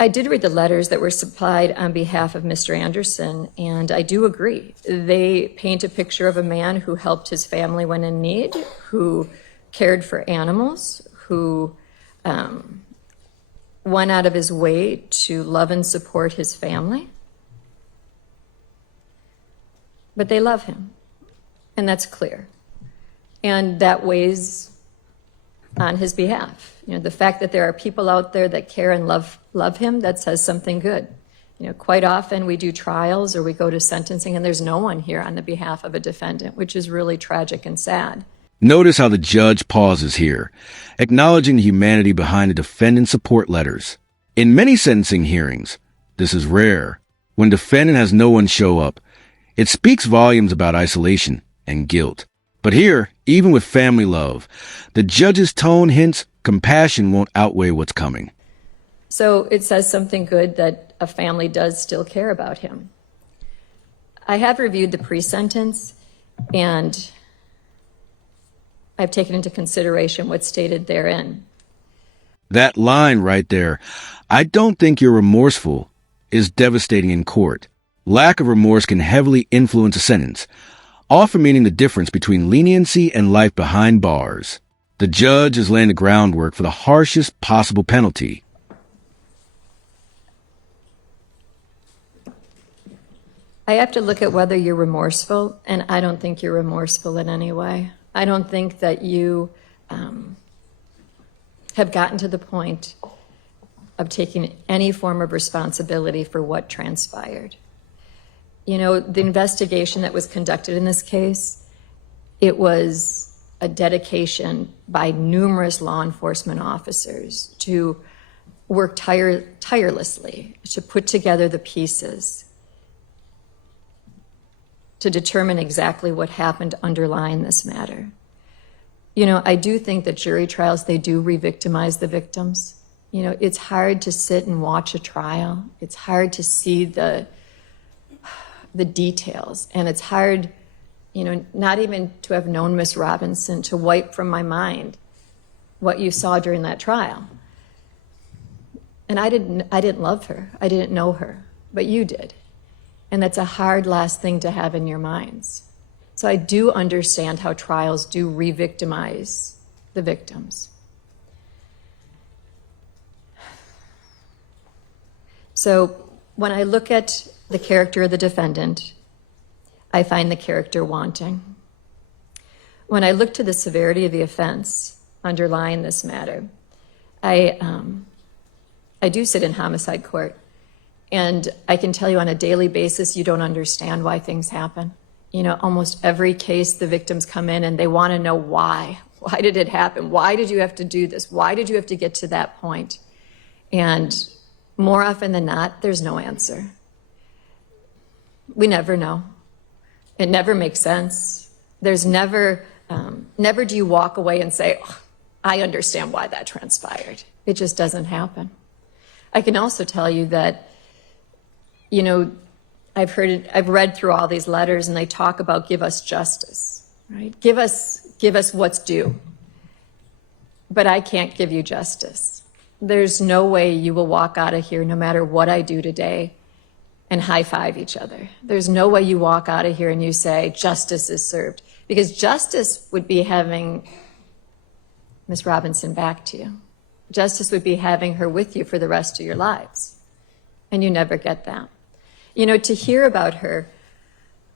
I did read the letters that were supplied on behalf of Mr. Anderson, and I do agree. They paint a picture of a man who helped his family when in need, who cared for animals, who went out of his way to love and support his family. But they love him, and that's clear. And that weighs on his behalf. You know, the fact that there are people out there that care and love him, that says something good. You know, quite often we do trials or we go to sentencing and there's no one here on the behalf of a defendant, which is really tragic and sad. Notice how the judge pauses here, acknowledging the humanity behind the defendant's support letters. In many sentencing hearings, this is rare. When defendant has no one show up, it speaks volumes about isolation and guilt. But here, even with family love, the judge's tone hints compassion won't outweigh what's coming. So it says something good that a family does still care about him. I have reviewed the pre-sentence, and I've taken into consideration what's stated therein. That line right there, "I don't think you're remorseful," is devastating in court. Lack of remorse can heavily influence a sentence, often meaning the difference between leniency and life behind bars. The judge is laying the groundwork for the harshest possible penalty. I have to look at whether you're remorseful, and I don't think you're remorseful in any way. I don't think that you have gotten to the point of taking any form of responsibility for what transpired. You know, the investigation that was conducted in this case, it was a dedication by numerous law enforcement officers to work tirelessly to put together the pieces to determine exactly what happened underlying this matter. You know, I do think that jury trials, they do re-victimize the victims. You know, it's hard to sit and watch a trial. It's hard to see the details. And it's hard, you know, not even to have known Miss Robinson, to wipe from my mind what you saw during that trial. And I didn't love her. I didn't know her, but you did. And that's a hard last thing to have in your minds. So I do understand how trials do re-victimize the victims. So when I look at the character of the defendant, I find the character wanting. When I look to the severity of the offense underlying this matter, I do sit in homicide court, and I can tell you on a daily basis, you don't understand why things happen. You know, almost every case, the victims come in and they want to know why. Why did it happen? Why did you have to do this? Why did you have to get to that point? And more often than not, there's no answer. We never know. It never makes sense. There's never do you walk away and say, oh, I understand why that transpired. It just doesn't happen. I can also tell you that, you know, I've read through all these letters and they talk about give us justice, right? Give us what's due. But I can't give you justice. There's no way you will walk out of here, no matter what I do today, and high-five each other. There's no way you walk out of here and you say, justice is served. Because justice would be having Miss Robinson back to you. Justice would be having her with you for the rest of your lives. And you never get that. You know, to hear about her,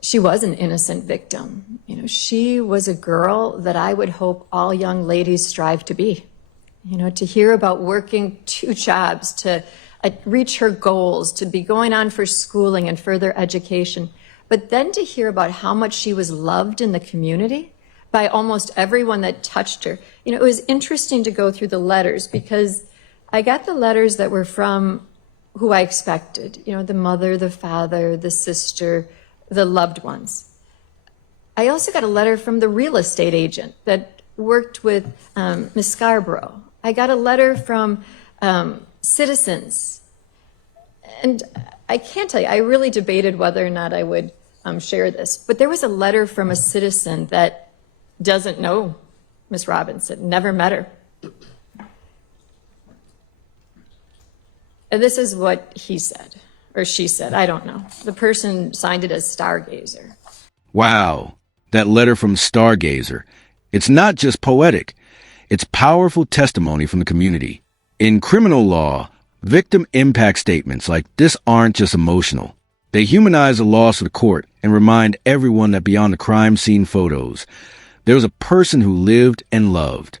she was an innocent victim. You know, she was a girl that I would hope all young ladies strive to be. You know, to hear about working 2 jobs to reach her goals, to be going on for schooling and further education, but then to hear about how much she was loved in the community by almost everyone that touched her. You know, it was interesting to go through the letters because I got the letters that were from who I expected, you know, the mother, the father, the sister, the loved ones. I also got a letter from the real estate agent that worked with Miss Scarborough. I got a letter from citizens. And I can't tell you, I really debated whether or not I would share this, but there was a letter from a citizen that doesn't know Miss Robinson, never met her. And this is what he said, or she said, I don't know. The person signed it as Stargazer. Wow, that letter from Stargazer. It's not just poetic. It's powerful testimony from the community. In criminal law, victim impact statements like this aren't just emotional. They humanize the loss of the court and remind everyone that beyond the crime scene photos, there was a person who lived and loved.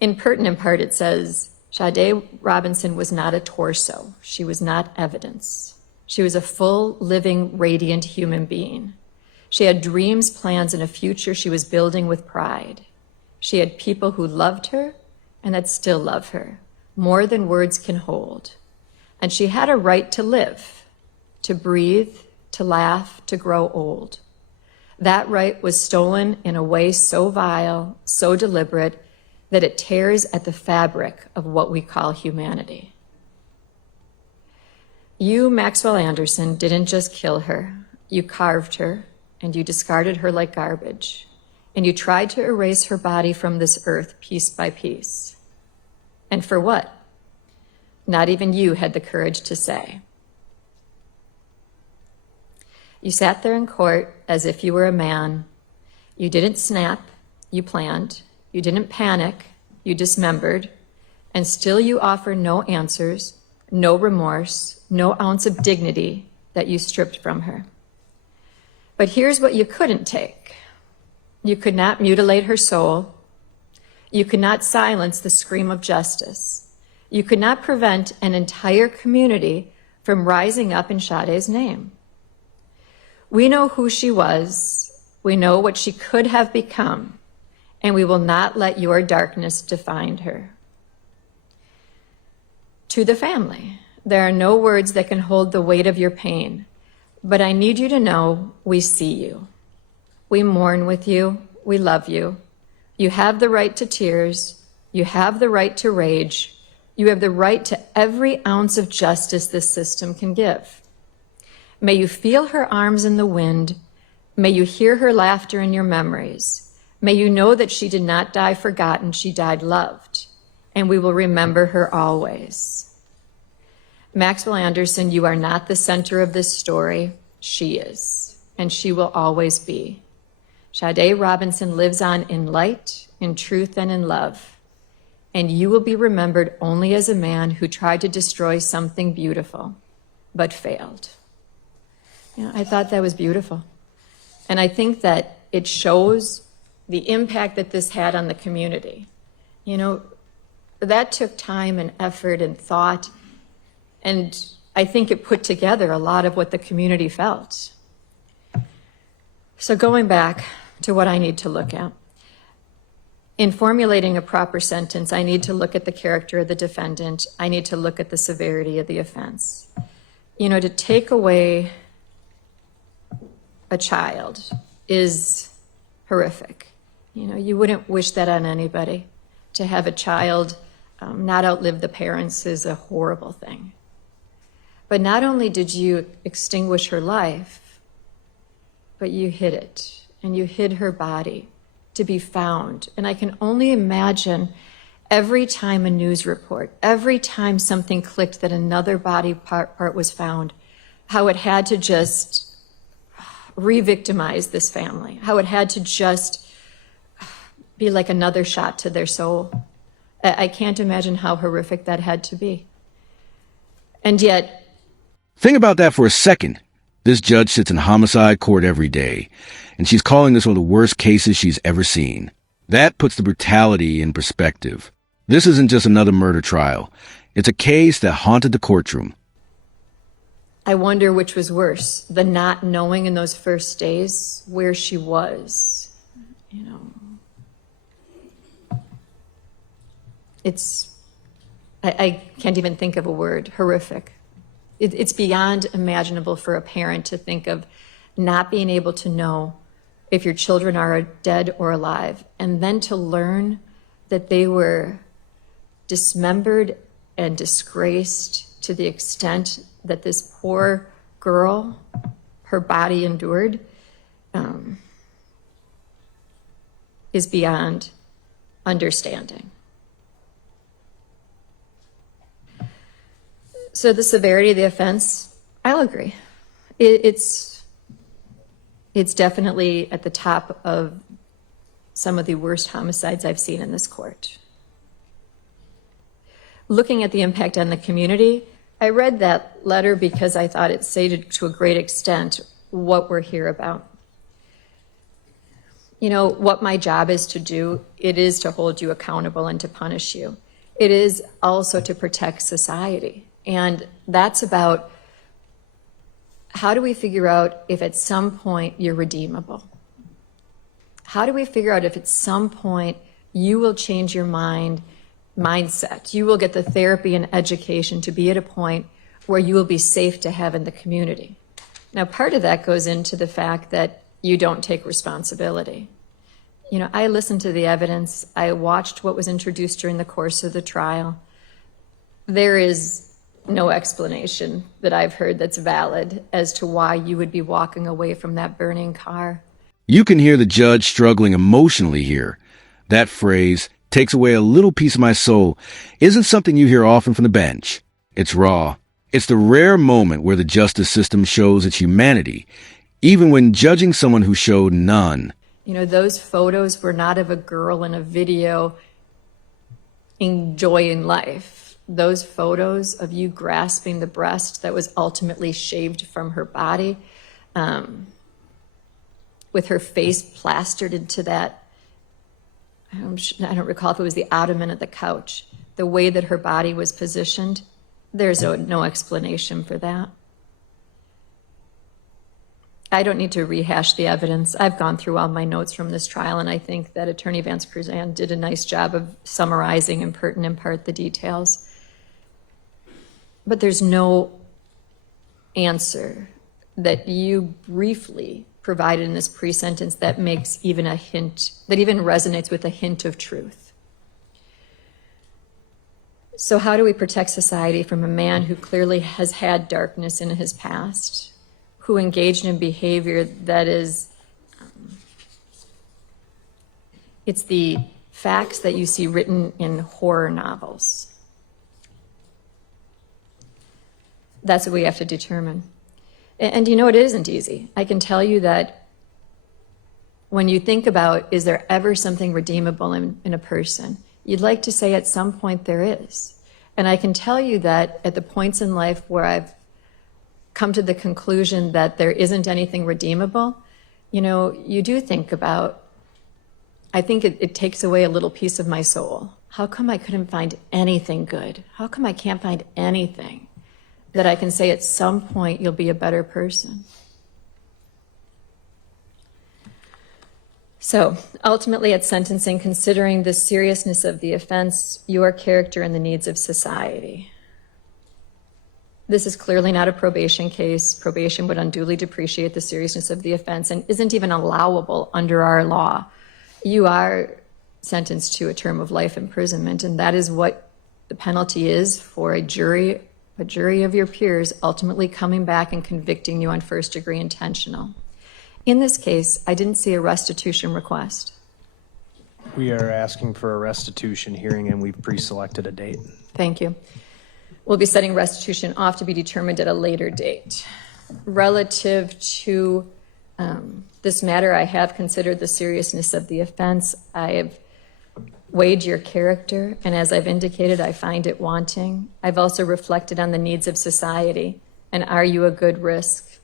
In pertinent part, it says, Sade Robinson was not a torso. She was not evidence. She was a full, living, radiant human being. She had dreams, plans, and a future she was building with pride. She had people who loved her and that still love her, more than words can hold. And she had a right to live, to breathe, to laugh, to grow old. That right was stolen in a way so vile, so deliberate, that it tears at the fabric of what we call humanity. You, Maxwell Anderson, didn't just kill her. You carved her, and you discarded her like garbage, and you tried to erase her body from this earth piece by piece. And for what? Not even you had the courage to say. You sat there in court as if you were a man. You didn't snap, you planned. You didn't panic, you dismembered, and still you offer no answers, no remorse, no ounce of dignity that you stripped from her. But here's what you couldn't take. You could not mutilate her soul. You could not silence the scream of justice. You could not prevent an entire community from rising up in Sade's name. We know who she was. We know what she could have become. And we will not let your darkness define her. To the family, there are no words that can hold the weight of your pain, but I need you to know we see you. We mourn with you. We love you. You have the right to tears. You have the right to rage. You have the right to every ounce of justice this system can give. May you feel her arms in the wind. May you hear her laughter in your memories. May you know that she did not die forgotten, she died loved, and we will remember her always. Maxwell Anderson, you are not the center of this story. She is, and she will always be. Sade Robinson lives on in light, in truth, and in love, and you will be remembered only as a man who tried to destroy something beautiful, but failed. I thought that was beautiful, and I think that it shows the impact that this had on the community. That took time and effort and thought, and I think it put together a lot of what the community felt. So going back to what I need to look at. In formulating a proper sentence, I need to look at the character of the defendant. I need to look at the severity of the offense. To take away a child is horrific. You wouldn't wish that on anybody. To have a child not outlive the parents is a horrible thing. But not only did you extinguish her life, but you hid it, and you hid her body to be found. And I can only imagine every time a news report, every time something clicked that another body part was found, how it had to just re-victimize this family, how it had to just be like another shot to their soul. I can't imagine how horrific that had to be. And yet... Think about that for a second. This judge sits in homicide court every day, and she's calling this one of the worst cases she's ever seen. That puts the brutality in perspective. This isn't just another murder trial. It's a case that haunted the courtroom. I wonder which was worse, the not knowing in those first days where she was, I can't even think of a word, horrific. It's beyond imaginable for a parent to think of not being able to know if your children are dead or alive, and then to learn that they were dismembered and disgraced to the extent that this poor girl, her body endured, is beyond understanding. So the severity of the offense, I'll agree. It's definitely at the top of some of the worst homicides I've seen in this court. Looking at the impact on the community, I read that letter because I thought it stated to a great extent what we're here about. You know, what my job is to do, it is to hold you accountable and to punish you. It is also to protect society. And that's about how do we figure out if at some point you're redeemable? How do we figure out if at some point you will change your mindset? You will get the therapy and education to be at a point where you will be safe to have in the community. Now, part of that goes into the fact that you don't take responsibility. You know, I listened to the evidence. I watched what was introduced during the course of the trial. There is no explanation that I've heard that's valid as to why you would be walking away from that burning car. You can hear the judge struggling emotionally here. That phrase, "takes away a little piece of my soul," isn't something you hear often from the bench. It's raw. It's the rare moment where the justice system shows its humanity, even when judging someone who showed none. You know, those photos were not of a girl in a video enjoying life. Those photos of you grasping the breast that was ultimately shaved from her body, with her face plastered into that, I don't recall if it was the ottoman of the couch, the way that her body was positioned, there's no explanation for that. I don't need to rehash the evidence. I've gone through all my notes from this trial, and I think that Attorney Vance Cruzan did a nice job of summarizing in pertinent part the details. But there's no answer that you briefly provided in this pre-sentence that makes even a hint, that even resonates with a hint of truth. So how do we protect society from a man who clearly has had darkness in his past, who engaged in behavior that is, it's the facts that you see written in horror novels. That's what we have to determine. And you know, it isn't easy. I can tell you that when you think about, is there ever something redeemable in a person? You'd like to say at some point there is. And I can tell you that at the points in life where I've come to the conclusion that there isn't anything redeemable, you know, you do think about, I think it takes away a little piece of my soul. How come I couldn't find anything good? How come I can't find anything that I can say at some point you'll be a better person? So ultimately at sentencing, considering the seriousness of the offense, your character, and the needs of society. This is clearly not a probation case. Probation would unduly depreciate the seriousness of the offense and isn't even allowable under our law. You are sentenced to a term of life imprisonment, and that is what the penalty is for a jury of your peers ultimately coming back and convicting you on first-degree intentional. In this case, I didn't see a restitution request. We are asking for a restitution hearing, and we've pre-selected a date. Thank you. We'll be setting restitution off to be determined at a later date. Relative to this matter, I have considered the seriousness of the offense. I have weighed your character, and as I've indicated, I find it wanting. I've also reflected on the needs of society, and are you a good risk?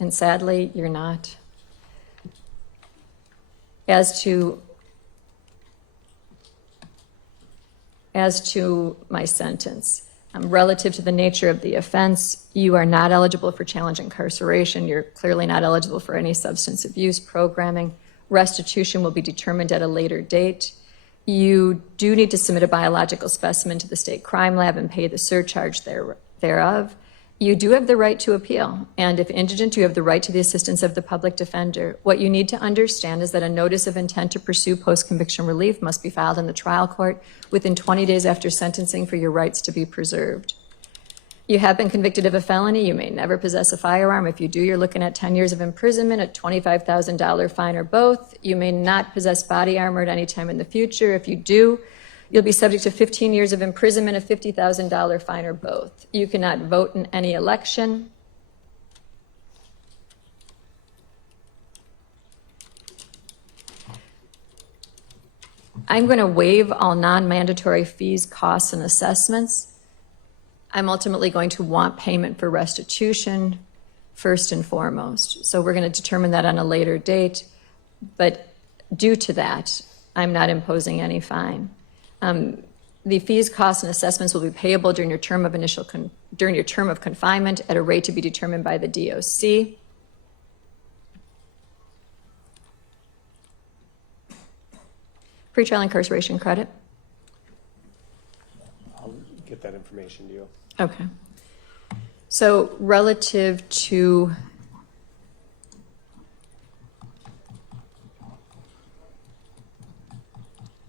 And sadly, you're not. As to my sentence, relative to the nature of the offense, you are not eligible for challenge incarceration. You're clearly not eligible for any substance abuse programming. Restitution will be determined at a later date. You do need to submit a biological specimen to the state crime lab and pay the surcharge thereof. You do have the right to appeal, and if indigent, you have the right to the assistance of the public defender. What you need to understand is that a notice of intent to pursue post-conviction relief must be filed in the trial court within 20 days after sentencing for your rights to be preserved. You have been convicted of a felony. You may never possess a firearm. If you do, you're looking at 10 years of imprisonment, a $25,000 fine, or both. You may not possess body armor at any time in the future. If you do, You'll be subject to 15 years of imprisonment, a $50,000 fine, or both. You cannot vote in any election. I'm going to waive all non-mandatory fees, costs, and assessments. I'm ultimately going to want payment for restitution first and foremost. So we're going to determine that on a later date. But due to that, I'm not imposing any fine. The fees, costs, and assessments will be payable during your term of confinement at a rate to be determined by the DOC. Pretrial incarceration credit. I'll get that information to you. Okay. So relative to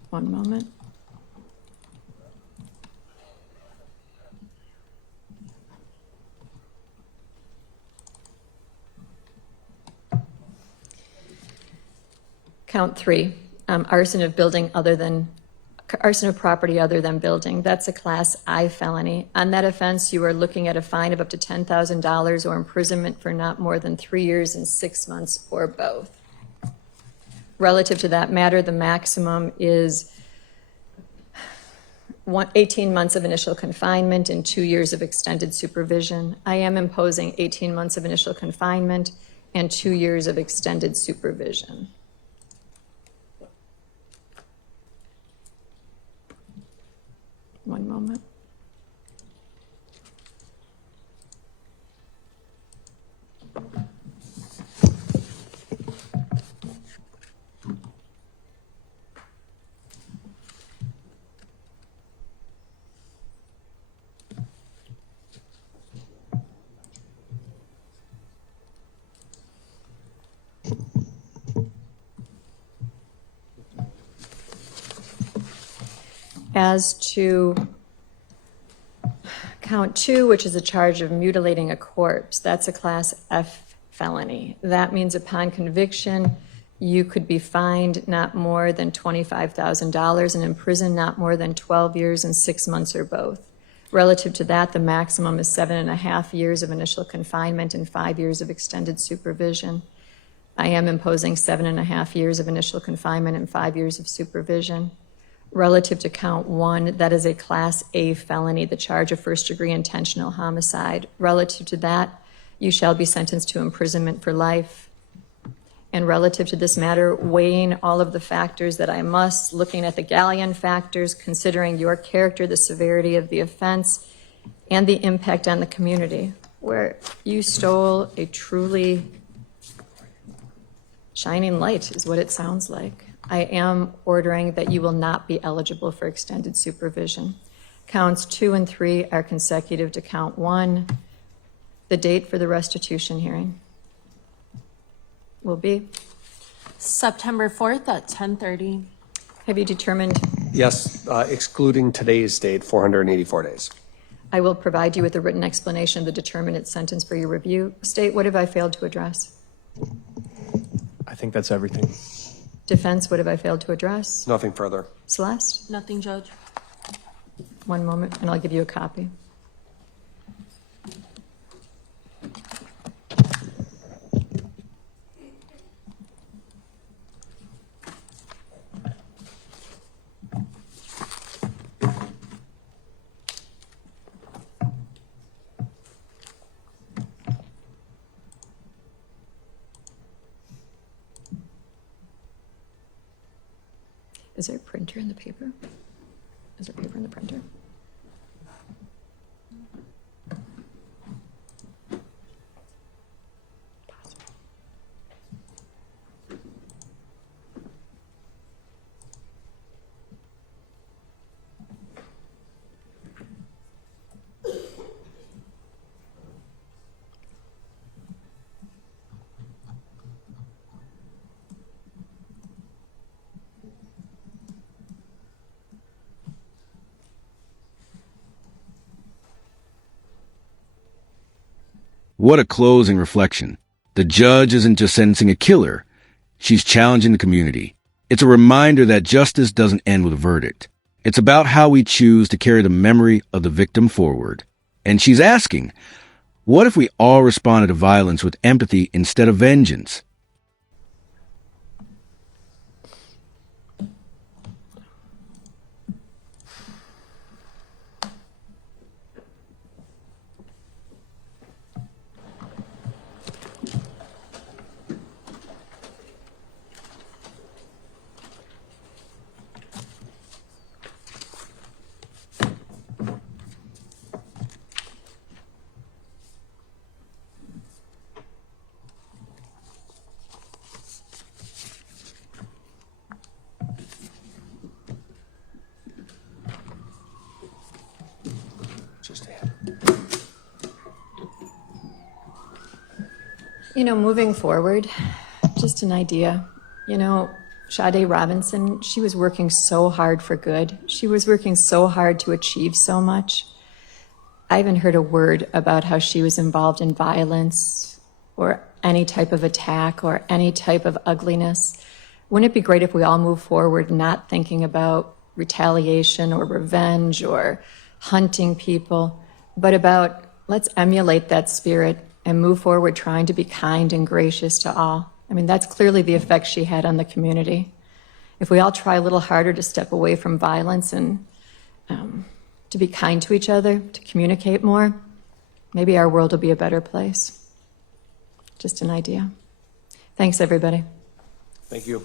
one moment. Count 3, arson of property other than building. That's a Class I felony. On that offense, you are looking at a fine of up to $10,000 or imprisonment for not more than 3 years and 6 months, or both. Relative to that matter, the maximum is 18 months of initial confinement and 2 years of extended supervision. I am imposing 18 months of initial confinement and 2 years of extended supervision. One moment. As to count 2, which is a charge of mutilating a corpse, that's a Class F felony. That means upon conviction, you could be fined not more than $25,000 and imprisoned not more than 12 years and 6 months, or both. Relative to that, the maximum is 7.5 years of initial confinement and 5 years of extended supervision. I am imposing 7.5 years of initial confinement and 5 years of supervision. Relative to count 1, that is a Class A felony, the charge of first-degree intentional homicide. Relative to that, you shall be sentenced to imprisonment for life. And relative to this matter, weighing all of the factors that I must, looking at the Galleon factors, considering your character, the severity of the offense, and the impact on the community, where you stole a truly shining light, is what it sounds like. I am ordering that you will not be eligible for extended supervision. Counts 2 and 3 are consecutive to count 1. The date for the restitution hearing will be? September 4th at 10:30. Have you determined? Yes, excluding today's date, 484 days. I will provide you with a written explanation of the determinate sentence for your review. State, what have I failed to address? I think that's everything. Defense, what have I failed to address? Nothing further. Celeste? Nothing, Judge. One moment, and I'll give you a copy. Is there a printer in the paper? Is there paper in the printer? What a closing reflection. The judge isn't just sentencing a killer. She's challenging the community. It's a reminder that justice doesn't end with a verdict. It's about how we choose to carry the memory of the victim forward. And she's asking, what if we all responded to violence with empathy instead of vengeance? You know, moving forward, just an idea. You know, Sade Robinson, she was working so hard for good. She was working so hard to achieve so much. I haven't heard a word about how she was involved in violence or any type of attack or any type of ugliness. Wouldn't it be great if we all move forward not thinking about retaliation or revenge or hunting people, but about let's emulate that spirit and move forward trying to be kind and gracious to all. I mean, that's clearly the effect she had on the community. If we all try a little harder to step away from violence and to be kind to each other, to communicate more, maybe our world will be a better place. Just an idea. Thanks, everybody. Thank you.